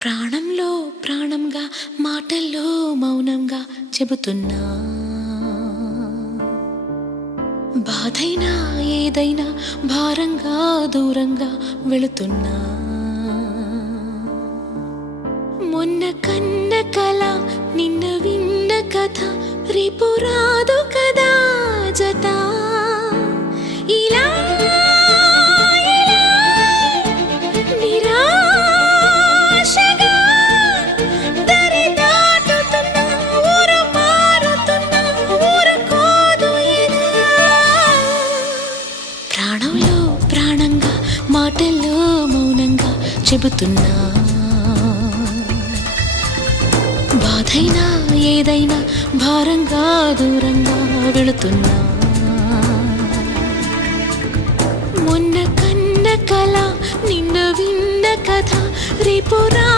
ప్రాణంలో ప్రాణంగా మాటల్లో మౌనంగా చెబుతున్నా, బాధైనా ఏదైనా భారంగా దూరంగా వెళుతున్నా. మొన్న కన్న కల నిన్న విన్న కథ రేపు రాదు కదా జత. ఇలా నిరాశగా దరి దాటుతున్నా, ఊరు మారుతున్నా, ఊరుకోదు ఎదా. ప్రాణంలో ప్రాణంగా మాటల్లో మౌనంగా చెబుతున్నా, బాధైనా ఏదైనా భారంగా దూరంగా వెళుతున్నా. మొన్న కన్న కల నిన్న విన్న కథ రేపు రా